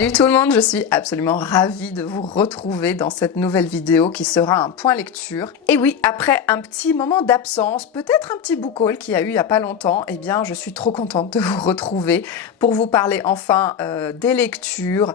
Salut tout le monde, je suis absolument ravie de vous retrouver dans cette nouvelle vidéo qui sera un point lecture. Et oui, après un petit moment d'absence, peut-être un petit book haul qu'il y a eu il n'y a pas longtemps, eh bien je suis trop contente de vous retrouver pour vous parler enfin des lectures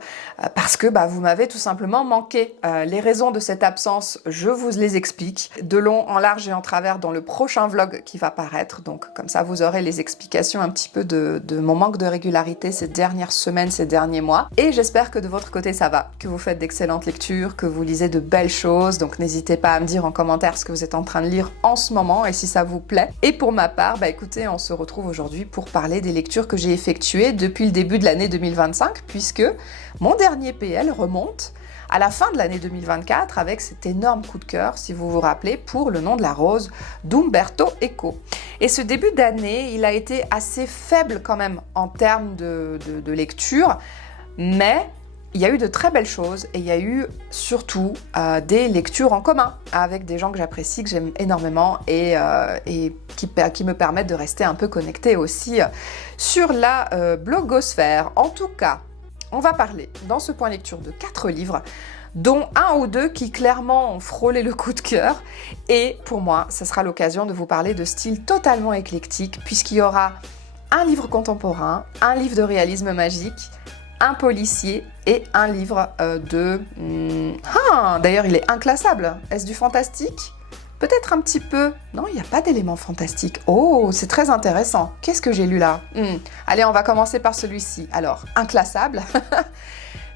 parce que vous m'avez tout simplement manqué. Les raisons de cette absence, je vous les explique de long en large et en travers dans le prochain vlog qui va paraître. Donc comme ça vous aurez les explications un petit peu de mon manque de régularité ces dernières semaines, ces derniers mois. Et j'espère que de votre côté ça va, que vous faites d'excellentes lectures, que vous lisez de belles choses. Donc n'hésitez pas à me dire en commentaire ce que vous êtes en train de lire en ce moment et si ça vous plaît. Et pour ma part, écoutez, on se retrouve aujourd'hui pour parler des lectures que j'ai effectuées depuis le début de l'année 2025, puisque mon dernier PL remonte à la fin de l'année 2024 avec cet énorme coup de cœur, si vous vous rappelez, pour Le nom de la rose d'Umberto Eco. Et ce début d'année, il a été assez faible quand même en termes de lecture, mais il y a eu de très belles choses et il y a eu surtout des lectures en commun avec des gens que j'apprécie, que j'aime énormément et qui me permettent de rester un peu connectée aussi sur la blogosphère. En tout cas, on va parler dans ce point lecture de 4 livres, dont un ou deux qui clairement ont frôlé le coup de cœur. Et pour moi, ce sera l'occasion de vous parler de style totalement éclectique, puisqu'il y aura un livre contemporain, un livre de réalisme magique, un policier et un livre d'ailleurs, il est inclassable. Est-ce du fantastique ? Peut-être un petit peu. Non, il n'y a pas d'éléments fantastiques. Oh, c'est très intéressant. Qu'est-ce que j'ai lu là ? Allez, on va commencer par celui-ci. Alors, inclassable.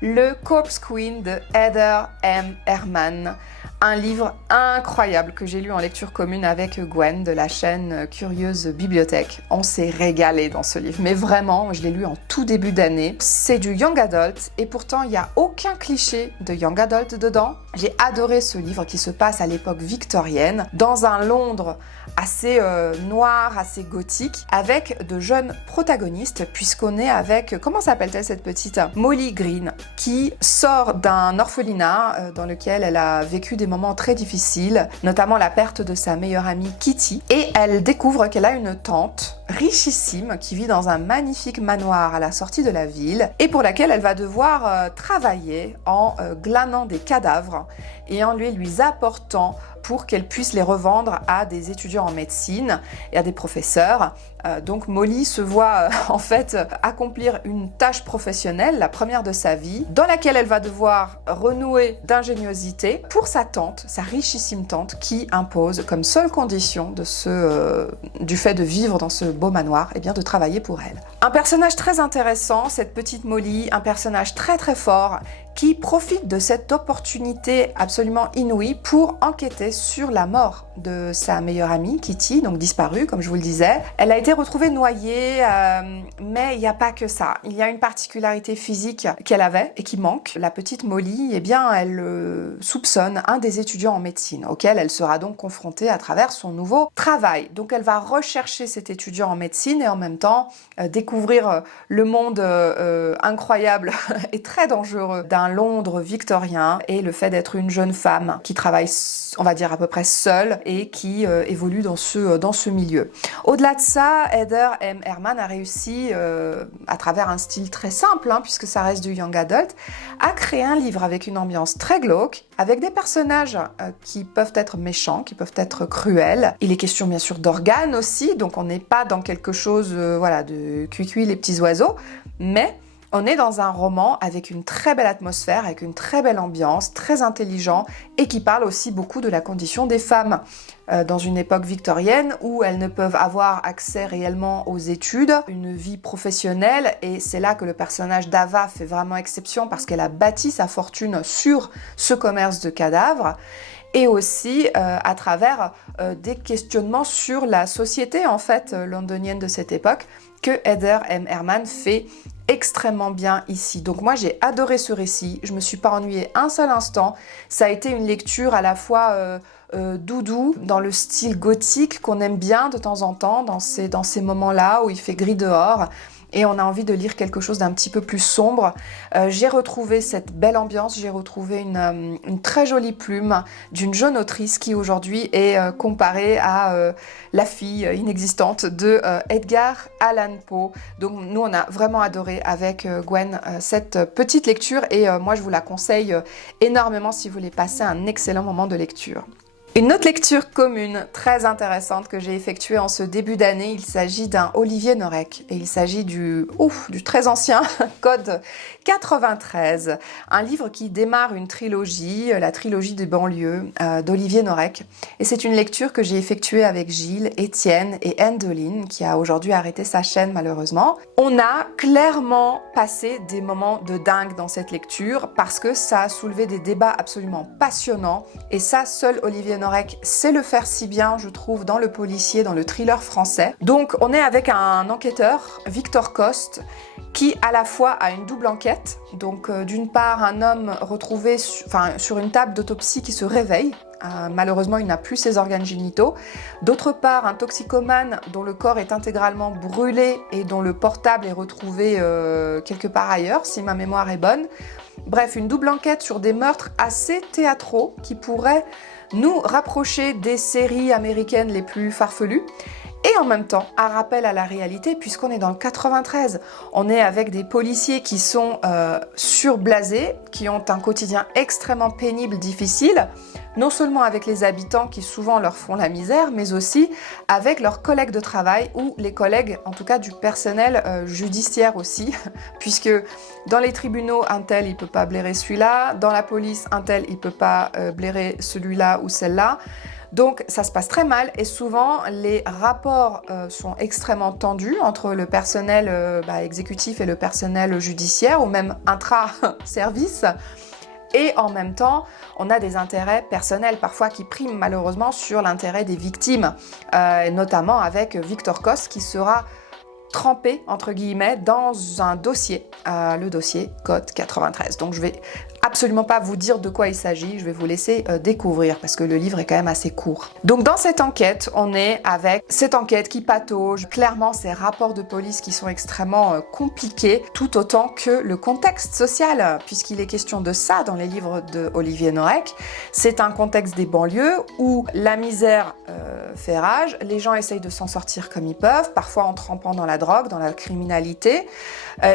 Le Corpse Queen de Heather M. Herman. Un livre incroyable que j'ai lu en lecture commune avec Gwen de la chaîne Curieuse Bibliothèque. On s'est régalé dans ce livre, mais vraiment, je l'ai lu en tout début d'année. C'est du young adult et pourtant il n'y a aucun cliché de young adult dedans. J'ai adoré ce livre qui se passe à l'époque victorienne, dans un Londres assez noir, assez gothique, avec de jeunes protagonistes, puisqu'on est avec, comment s'appelle-t-elle cette petite ? Molly Green, qui sort d'un orphelinat dans lequel elle a vécu des moments très difficiles, notamment la perte de sa meilleure amie Kitty, et elle découvre qu'elle a une tante richissime qui vit dans un magnifique manoir à la sortie de la ville et pour laquelle elle va devoir travailler en glanant des cadavres et en lui apportant pour qu'elle puisse les revendre à des étudiants en médecine et à des professeurs. Donc Molly se voit en fait accomplir une tâche professionnelle, la première de sa vie, dans laquelle elle va devoir renouer d'ingéniosité pour sa tante, sa richissime tante, qui impose comme seule condition du fait de vivre dans ce beau manoir, et bien de travailler pour elle. Un personnage très intéressant, cette petite Molly, un personnage très très fort, qui profite de cette opportunité absolument inouïe pour enquêter sur la mort de sa meilleure amie, Kitty, donc disparue, comme je vous le disais. Elle a été retrouvée noyée, mais il n'y a pas que ça. Il y a une particularité physique qu'elle avait et qui manque. La petite Molly, eh bien, elle soupçonne un des étudiants en médecine, auquel elle sera donc confrontée à travers son nouveau travail. Donc elle va rechercher cet étudiant en médecine et en même temps découvrir le monde incroyable et très dangereux d'un Londres victorien et le fait d'être une jeune femme qui travaille, on va dire à peu près seule et qui évolue dans ce milieu. Au-delà de ça, Heather M. Herman a réussi, à travers un style très simple, puisque ça reste du young adult, à créer un livre avec une ambiance très glauque, avec des personnages qui peuvent être méchants, qui peuvent être cruels. Il est question bien sûr d'organes aussi, donc on n'est pas dans quelque chose de cuicui les petits oiseaux, mais on est dans un roman avec une très belle atmosphère, avec une très belle ambiance, très intelligent et qui parle aussi beaucoup de la condition des femmes dans une époque victorienne où elles ne peuvent avoir accès réellement aux études, une vie professionnelle, et c'est là que le personnage d'Ava fait vraiment exception parce qu'elle a bâti sa fortune sur ce commerce de cadavres et aussi à travers des questionnements sur la société en fait londonienne de cette époque que Heather M. Herman fait extrêmement bien ici. Donc moi j'ai adoré ce récit, je me suis pas ennuyée un seul instant, ça a été une lecture à la fois doudou, dans le style gothique qu'on aime bien de temps en temps, dans ces moments-là où il fait gris dehors, et on a envie de lire quelque chose d'un petit peu plus sombre. J'ai retrouvé cette belle ambiance, j'ai retrouvé une très jolie plume d'une jeune autrice qui aujourd'hui est comparée à la fille inexistante de Edgar Allan Poe. Donc nous on a vraiment adoré avec Gwen cette petite lecture et moi je vous la conseille énormément si vous voulez passer un excellent moment de lecture. Une autre lecture commune très intéressante que j'ai effectuée en ce début d'année, il s'agit d'un Olivier Norek et il s'agit du très ancien Code 93, un livre qui démarre une trilogie, la trilogie des banlieues d'Olivier Norek. Et c'est une lecture que j'ai effectuée avec Gilles, Étienne et Endeline qui a aujourd'hui arrêté sa chaîne malheureusement. On a clairement passé des moments de dingue dans cette lecture parce que ça a soulevé des débats absolument passionnants et ça, seul Olivier Norek sait le faire si bien, je trouve, dans le policier, dans le thriller français. Donc on est avec un enquêteur, Victor Coste, qui à la fois a une double enquête. Donc d'une part un homme retrouvé sur une table d'autopsie qui se réveille. Malheureusement, il n'a plus ses organes génitaux. D'autre part, un toxicomane dont le corps est intégralement brûlé et dont le portable est retrouvé quelque part ailleurs, si ma mémoire est bonne. Bref, une double enquête sur des meurtres assez théâtraux qui pourraient nous rapprocher des séries américaines les plus farfelues. Et en même temps, un rappel à la réalité, puisqu'on est dans le 93. On est avec des policiers qui sont surblasés, qui ont un quotidien extrêmement pénible, difficile, non seulement avec les habitants qui souvent leur font la misère, mais aussi avec leurs collègues de travail ou les collègues, en tout cas du personnel judiciaire aussi, puisque dans les tribunaux, un tel, il ne peut pas blairer celui-là, dans la police, un tel, il ne peut pas blairer celui-là ou celle-là. Donc ça se passe très mal et souvent les rapports sont extrêmement tendus entre le personnel exécutif et le personnel judiciaire ou même intra-service. Et en même temps, on a des intérêts personnels parfois qui priment malheureusement sur l'intérêt des victimes, notamment avec Victor Coste qui sera trempé, entre guillemets, dans un dossier, le dossier Code 93. Donc je vais absolument pas vous dire de quoi il s'agit, je vais vous laisser découvrir parce que le livre est quand même assez court. Donc dans cette enquête, on est avec cette enquête qui patauge, clairement ces rapports de police qui sont extrêmement compliqués, tout autant que le contexte social, puisqu'il est question de ça dans les livres de Olivier Norek. C'est un contexte des banlieues où la misère fait rage, les gens essayent de s'en sortir comme ils peuvent, parfois en trempant dans la drogue, dans la criminalité.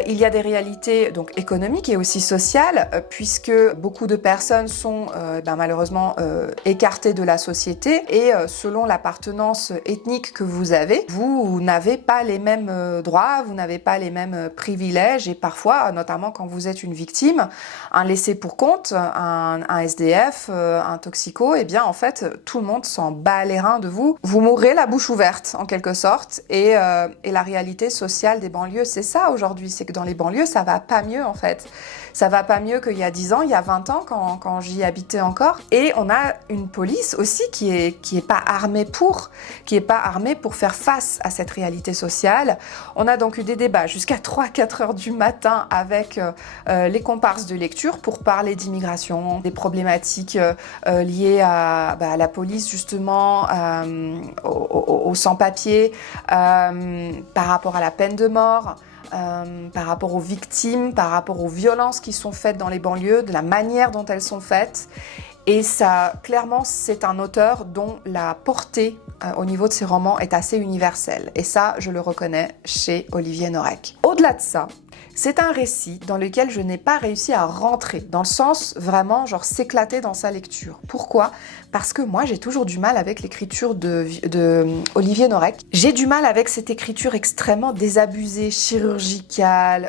Il y a des réalités donc économiques et aussi sociales, puisque beaucoup de personnes sont malheureusement écartées de la société et selon l'appartenance ethnique que vous avez, vous n'avez pas les mêmes droits, vous n'avez pas les mêmes privilèges et parfois, notamment quand vous êtes une victime, un laissé pour compte, un SDF, un toxico, et bien en fait tout le monde s'en bat les reins de vous. Vous mourrez la bouche ouverte en quelque sorte et la réalité sociale des banlieues, c'est ça aujourd'hui, c'est que dans les banlieues ça va pas mieux en fait. Ça va pas mieux qu'il y a 10 ans, il y a 20 ans quand j'y habitais encore. Et on a une police aussi qui est pas armée pour faire face à cette réalité sociale. On a donc eu des débats jusqu'à 3-4 heures du matin avec les comparses de lecture pour parler d'immigration, des problématiques liées à la police justement, aux sans-papiers, par rapport à la peine de mort. Par rapport aux victimes, par rapport aux violences qui sont faites dans les banlieues, de la manière dont elles sont faites. Et ça, clairement, c'est un auteur dont la portée au niveau de ses romans est assez universelle. Et ça, je le reconnais chez Olivier Norek. Au-delà de ça, c'est un récit dans lequel je n'ai pas réussi à rentrer, dans le sens vraiment genre s'éclater dans sa lecture. Pourquoi ? Parce que moi j'ai toujours du mal avec l'écriture de Olivier Norek. J'ai du mal avec cette écriture extrêmement désabusée, chirurgicale,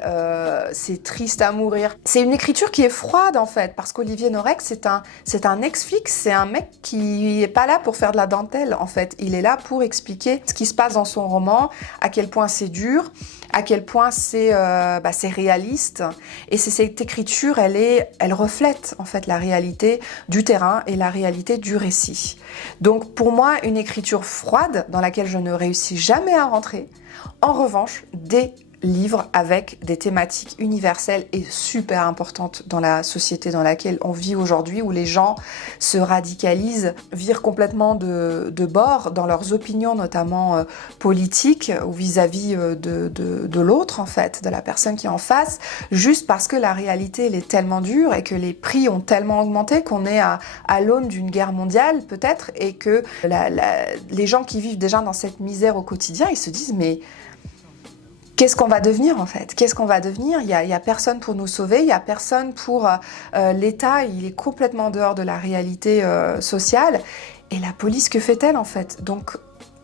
c'est triste à mourir. C'est une écriture qui est froide en fait, parce qu'Olivier Norek c'est un ex-flic, c'est un mec qui est pas là pour faire de la dentelle en fait. Il est là pour expliquer ce qui se passe dans son roman, à quel point c'est dur, à quel point c'est réaliste. Et c'est cette écriture, elle reflète en fait la réalité du terrain et la réalité du récit. Donc pour moi, une écriture froide dans laquelle je ne réussis jamais à rentrer. En revanche, dès livre avec des thématiques universelles et super importantes dans la société dans laquelle on vit aujourd'hui, où les gens se radicalisent, virent complètement de bord dans leurs opinions, notamment politiques, ou vis-à-vis de l'autre, en fait, de la personne qui est en face, juste parce que la réalité, elle est tellement dure et que les prix ont tellement augmenté qu'on est à l'aune d'une guerre mondiale, peut-être, et que les gens qui vivent déjà dans cette misère au quotidien, ils se disent, mais qu'est-ce qu'on va devenir en fait? Qu'est-ce qu'on va devenir? Il y a personne pour nous sauver, il y a personne pour... l'État, il est complètement dehors de la réalité sociale. Et la police, que fait-elle en fait? Donc,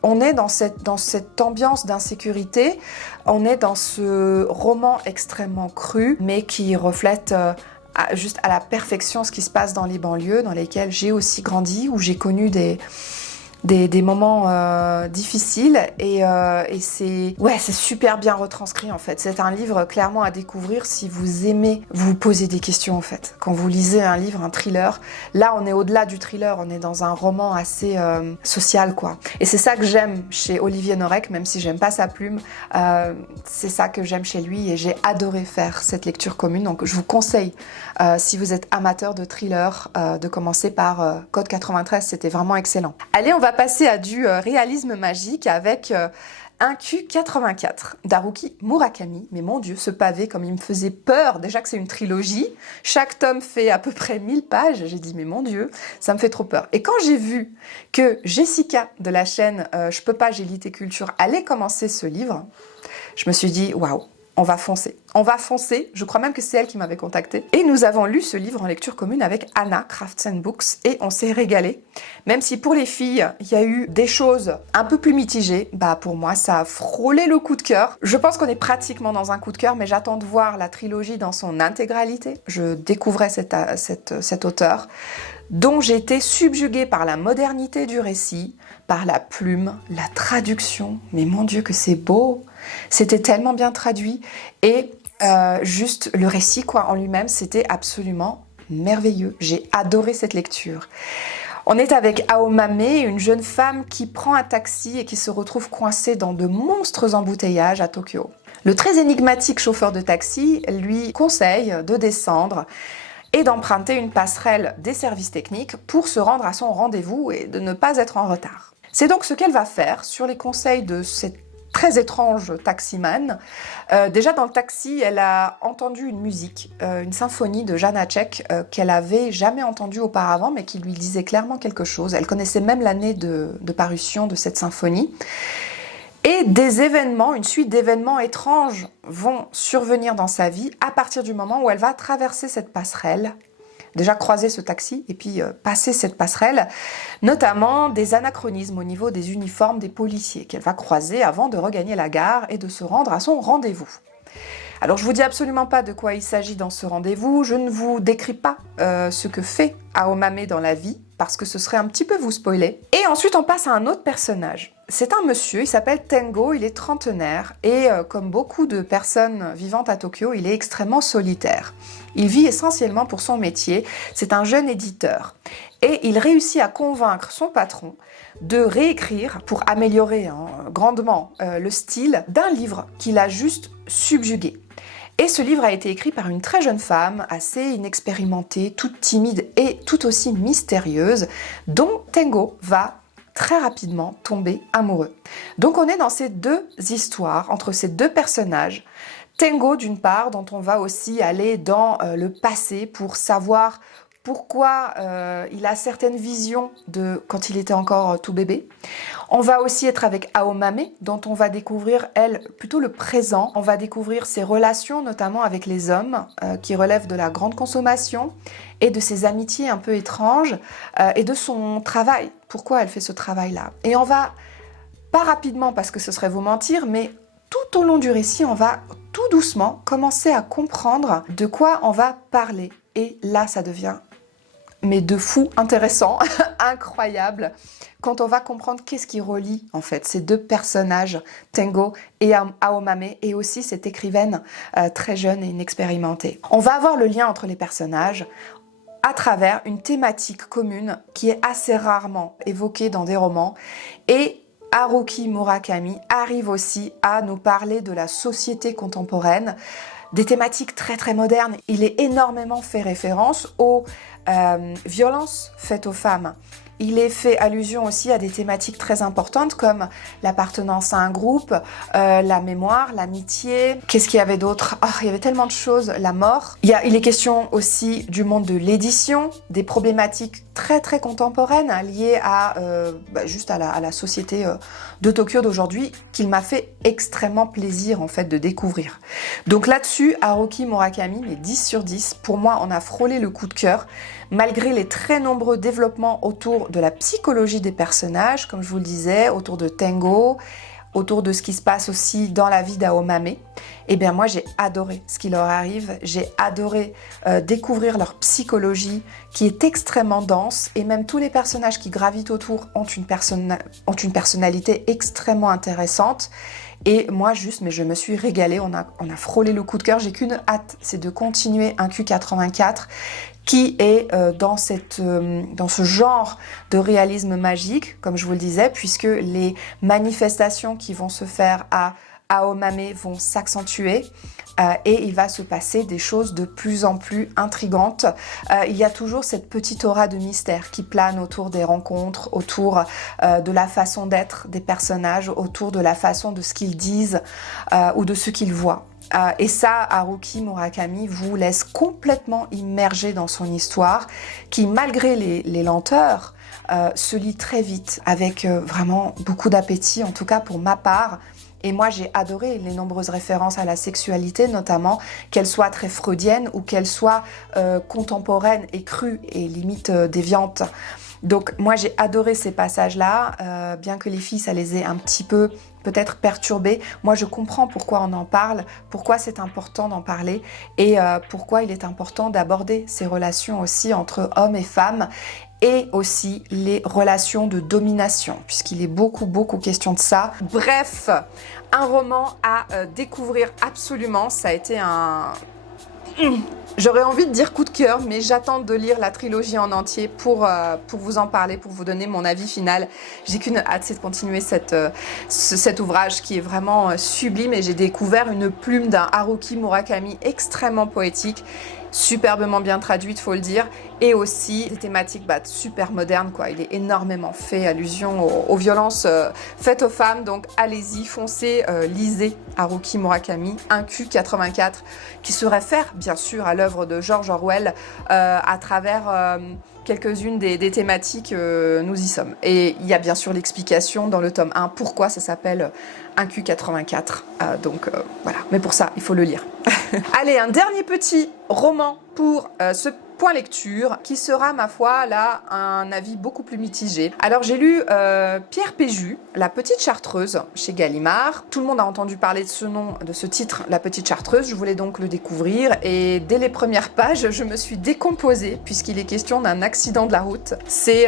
on est dans cette ambiance d'insécurité, on est dans ce roman extrêmement cru, mais qui reflète juste à la perfection ce qui se passe dans les banlieues, dans lesquelles j'ai aussi grandi, où j'ai connu des moments difficiles et c'est super bien retranscrit en fait. C'est un livre clairement à découvrir si vous aimez vous poser des questions en fait. Quand vous lisez un livre, un thriller, là on est au-delà du thriller, on est dans un roman assez social quoi. Et c'est ça que j'aime chez Olivier Norek, même si j'aime pas sa plume, c'est ça que j'aime chez lui et j'ai adoré faire cette lecture commune. Donc je vous conseille, si vous êtes amateur de thriller, de commencer par Code 93, c'était vraiment excellent. Allez, on va passer à du réalisme magique avec un Q84 d'Haruki Murakami. Mais mon Dieu, ce pavé, comme il me faisait peur, déjà que c'est une trilogie, chaque tome fait à peu près 1000 pages, j'ai dit mais mon Dieu, ça me fait trop peur. Et quand j'ai vu que Jessica de la chaîne Je peux pas, j'ai Lit & Culture allait commencer ce livre, je me suis dit waouh, on va foncer. On va foncer, je crois même que c'est elle qui m'avait contactée. Et nous avons lu ce livre en lecture commune avec Anna, Crafts & Books, et on s'est régalé. Même si pour les filles, il y a eu des choses un peu plus mitigées, bah pour moi, ça a frôlé le coup de cœur. Je pense qu'on est pratiquement dans un coup de cœur, mais j'attends de voir la trilogie dans son intégralité. Je découvrais cet auteur, dont j'ai été subjuguée par la modernité du récit, par la plume, la traduction. Mais mon Dieu que c'est beau! C'était tellement bien traduit et juste le récit quoi en lui-même, c'était absolument merveilleux. J'ai adoré cette lecture. On est avec Aomame, une jeune femme qui prend un taxi et qui se retrouve coincée dans de monstres embouteillages à Tokyo. Le très énigmatique chauffeur de taxi lui conseille de descendre et d'emprunter une passerelle des services techniques pour se rendre à son rendez-vous et de ne pas être en retard. C'est donc ce qu'elle va faire sur les conseils de cette très étrange taximan. Déjà dans le taxi, elle a entendu une musique, une symphonie de Janáček qu'elle avait jamais entendue auparavant, mais qui lui disait clairement quelque chose. Elle connaissait même l'année de parution de cette symphonie. Et des événements, une suite d'événements étranges vont survenir dans sa vie à partir du moment où elle va traverser cette passerelle. Déjà croiser ce taxi et puis passer cette passerelle, notamment des anachronismes au niveau des uniformes des policiers qu'elle va croiser avant de regagner la gare et de se rendre à son rendez-vous. Alors je vous dis absolument pas de quoi il s'agit dans ce rendez-vous, je ne vous décris pas ce que fait Aomame dans la vie, parce que ce serait un petit peu vous spoiler. Et ensuite on passe à un autre personnage. C'est un monsieur, il s'appelle Tengo, il est trentenaire et comme beaucoup de personnes vivantes à Tokyo, il est extrêmement solitaire. Il vit essentiellement pour son métier, c'est un jeune éditeur. Et il réussit à convaincre son patron de réécrire, pour améliorer grandement le style d'un livre qu'il a juste subjugué. Et ce livre a été écrit par une très jeune femme, assez inexpérimentée, toute timide et tout aussi mystérieuse, dont Tengo va très rapidement tomber amoureux. Donc on est dans ces deux histoires, entre ces deux personnages. Tengo d'une part, dont on va aussi aller dans le passé pour savoir pourquoi il a certaines visions de quand il était encore tout bébé. On va aussi être avec Aomame, dont on va découvrir, elle, plutôt le présent. On va découvrir ses relations, notamment avec les hommes, qui relèvent de la grande consommation, et de ses amitiés un peu étranges, et de son travail. Pourquoi elle fait ce travail-là? Et on va, pas rapidement parce que ce serait vous mentir, mais tout au long du récit, on va tout doucement commencer à comprendre de quoi on va parler. Et là, ça devient mais de fou intéressant, incroyable, quand on va comprendre qu'est-ce qui relie en fait ces deux personnages, Tengo et Aomame, et aussi cette écrivaine très jeune et inexpérimentée. On va avoir le lien entre les personnages à travers une thématique commune qui est assez rarement évoquée dans des romans, et Haruki Murakami arrive aussi à nous parler de la société contemporaine, des thématiques très très modernes. Il est énormément fait référence aux violences faites aux femmes. Il est fait allusion aussi à des thématiques très importantes comme l'appartenance à un groupe, la mémoire, l'amitié. Qu'est-ce qu'il y avait d'autre? Oh, il y avait tellement de choses. La mort. Il est question aussi du monde de l'édition, des problématiques très très contemporaines liées à juste à la société de Tokyo d'aujourd'hui qu'il m'a fait extrêmement plaisir en fait de découvrir. Donc là-dessus, Haruki Murakami, mais 10 sur 10, pour moi on a frôlé le coup de cœur. Malgré les très nombreux développements autour de la psychologie des personnages, comme je vous le disais, autour de Tengo, autour de ce qui se passe aussi dans la vie d'Aomame, eh bien moi j'ai adoré ce qui leur arrive, j'ai adoré découvrir leur psychologie qui est extrêmement dense et même tous les personnages qui gravitent autour ont une personnalité extrêmement intéressante. Et moi juste, mais je me suis régalée, on a frôlé le coup de cœur, j'ai qu'une hâte, c'est de continuer un Q84 qui est dans ce genre de réalisme magique, comme je vous le disais, puisque les manifestations qui vont se faire à Aomame vont s'accentuer et il va se passer des choses de plus en plus intrigantes. Il y a toujours cette petite aura de mystère qui plane autour des rencontres, autour de la façon d'être des personnages, autour de la façon de ce qu'ils disent ou de ce qu'ils voient. Et ça, Haruki Murakami vous laisse complètement immergé dans son histoire, qui malgré les lenteurs, se lit très vite, avec vraiment beaucoup d'appétit, en tout cas pour ma part. Et moi, j'ai adoré les nombreuses références à la sexualité, notamment qu'elles soient très freudiennes ou qu'elles soient contemporaines et crues et limite déviantes. Donc moi, j'ai adoré ces passages-là, bien que les filles, ça les ait un petit peu peut-être perturbées. Moi, je comprends pourquoi on en parle, pourquoi c'est important d'en parler et pourquoi il est important d'aborder ces relations aussi entre hommes et femmes et aussi les relations de domination, puisqu'il est beaucoup question de ça. Bref, un roman à découvrir absolument, ça a été un... J'aurais envie de dire coup de cœur, mais j'attends de lire la trilogie en entier pour vous en parler, pour vous donner mon avis final. J'ai qu'une hâte, c'est de continuer cet ouvrage qui est vraiment sublime et j'ai découvert une plume d'un Haruki Murakami extrêmement poétique, superbement bien traduite, faut le dire, et aussi des thématiques super modernes, quoi. Il est énormément fait allusion aux violences faites aux femmes, donc allez-y, foncez, lisez Haruki Murakami, un Q84, qui se réfère bien sûr à l'œuvre de George Orwell à travers quelques-unes des thématiques, nous y sommes. Et il y a bien sûr l'explication dans le tome 1, pourquoi ça s'appelle un Q84. Donc voilà, mais pour ça, il faut le lire. Allez, un dernier petit roman pour ce point lecture qui sera, ma foi, là, un avis beaucoup plus mitigé. Alors, j'ai lu Pierre Péju, La Petite Chartreuse, chez Gallimard. Tout le monde a entendu parler de ce nom, de ce titre, La Petite Chartreuse. Je voulais donc le découvrir et dès les premières pages, je me suis décomposée puisqu'il est question d'un accident de la route. C'est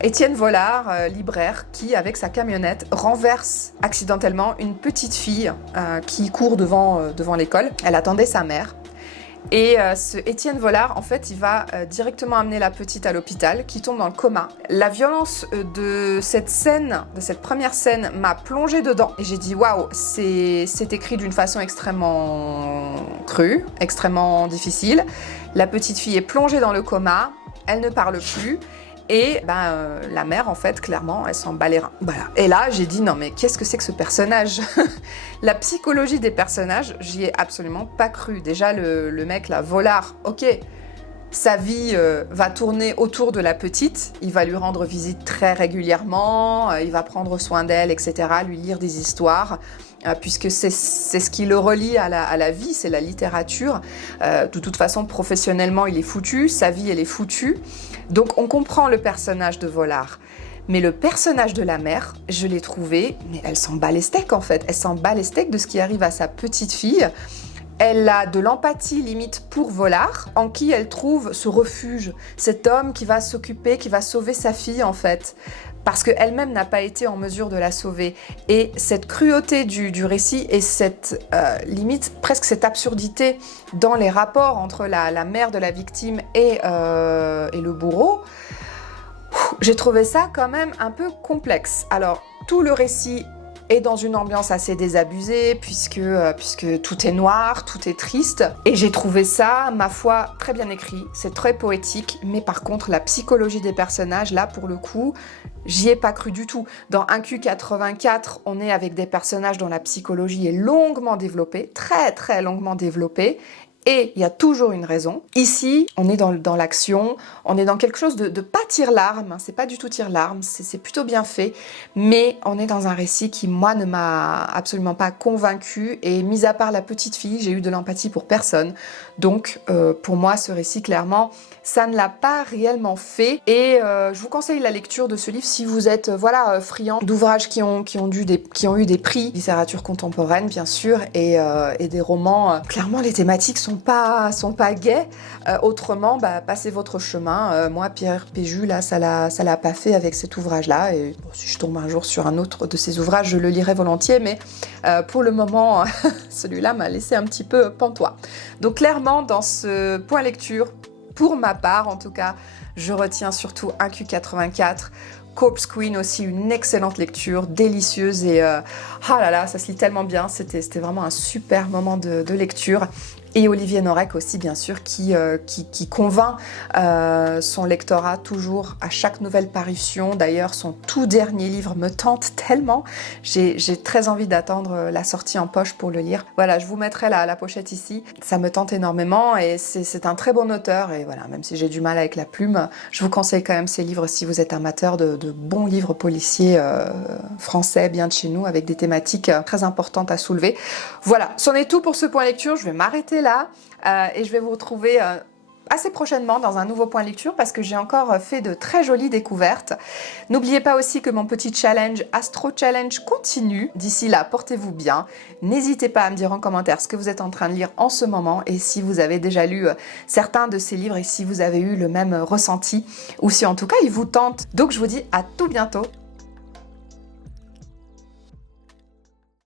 Étienne Vollard, libraire, qui, avec sa camionnette, renverse accidentellement une petite fille qui court devant l'école. Elle attendait sa mère. Et ce Étienne Vollard, en fait, il va directement amener la petite à l'hôpital, qui tombe dans le coma. La violence de cette scène, de cette première scène, m'a plongée dedans. Et j'ai dit, waouh, c'est écrit d'une façon extrêmement crue, extrêmement difficile. La petite fille est plongée dans le coma, elle ne parle plus. Et la mère, en fait, clairement, elle s'en bat les reins. Voilà. Et là, j'ai dit, non mais qu'est-ce que c'est que ce personnage? La psychologie des personnages, j'y ai absolument pas cru. Déjà, le mec, là, Vollard, ok, sa vie va tourner autour de la petite, il va lui rendre visite très régulièrement, il va prendre soin d'elle, etc., lui lire des histoires, puisque c'est ce qui le relie à la vie, c'est la littérature. De toute façon, professionnellement, il est foutu, sa vie, elle est foutue. Donc, on comprend le personnage de Vollard. Mais le personnage de la mère, je l'ai trouvé, mais elle s'en bat les steaks, en fait. Elle s'en bat les steaks de ce qui arrive à sa petite fille. Elle a de l'empathie limite pour Vollard, en qui elle trouve ce refuge, cet homme qui va s'occuper, qui va sauver sa fille en fait, parce qu'elle-même n'a pas été en mesure de la sauver. Et cette cruauté du récit et cette limite, presque cette absurdité dans les rapports entre la mère de la victime et le bourreau, j'ai trouvé ça quand même un peu complexe. Alors, Tout le récit est dans une ambiance assez désabusée puisque tout est noir, tout est triste. Et j'ai trouvé ça, ma foi, très bien écrit. C'est très poétique, mais par contre, la psychologie des personnages, là, pour le coup, j'y ai pas cru du tout. Dans 1Q84, on est avec des personnages dont la psychologie est longuement développée, très très longuement développée. Et il y a toujours une raison. Ici, on est dans l'action, on est dans quelque chose de pas tire-larme, hein, c'est pas du tout tire-larme, c'est plutôt bien fait, mais on est dans un récit qui, moi, ne m'a absolument pas convaincue, et mis à part la petite fille, j'ai eu de l'empathie pour personne. Donc, pour moi, ce récit, clairement, ça ne l'a pas réellement fait, et je vous conseille la lecture de ce livre si vous êtes friand d'ouvrages qui ont eu des prix, littérature contemporaine, bien sûr, et des romans. Clairement, les thématiques sont pas gais. Autrement, passez votre chemin. Moi, Pierre Péju, là, ça l'a pas fait avec cet ouvrage-là. Et bon, si je tombe un jour sur un autre de ces ouvrages, je le lirai volontiers. Mais pour le moment, celui-là m'a laissé un petit peu pantois. Donc clairement, dans ce point lecture, pour ma part, en tout cas, je retiens surtout 1Q84. Corpse Queen aussi, une excellente lecture, délicieuse et ah là là, ça se lit tellement bien, c'était vraiment un super moment de lecture. Et Olivier Norek aussi, bien sûr, qui convainc son lectorat toujours à chaque nouvelle parution. D'ailleurs, son tout dernier livre me tente tellement. J'ai très envie d'attendre la sortie en poche pour le lire. Voilà, je vous mettrai la pochette ici. Ça me tente énormément et c'est un très bon auteur. Et voilà, même si j'ai du mal avec la plume, je vous conseille quand même ces livres si vous êtes amateur de bons livres policiers français, bien de chez nous, avec des thématiques très importantes à soulever. Voilà, c'en est tout pour ce point lecture. Je vais m'arrêter là et je vais vous retrouver assez prochainement dans un nouveau point lecture parce que j'ai encore fait de très jolies découvertes. N'oubliez pas aussi que mon petit challenge Astro Challenge continue. D'ici là, portez-vous bien. N'hésitez pas à me dire en commentaire ce que vous êtes en train de lire en ce moment et si vous avez déjà lu certains de ces livres et si vous avez eu le même ressenti ou si en tout cas ils vous tentent. Donc je vous dis à tout bientôt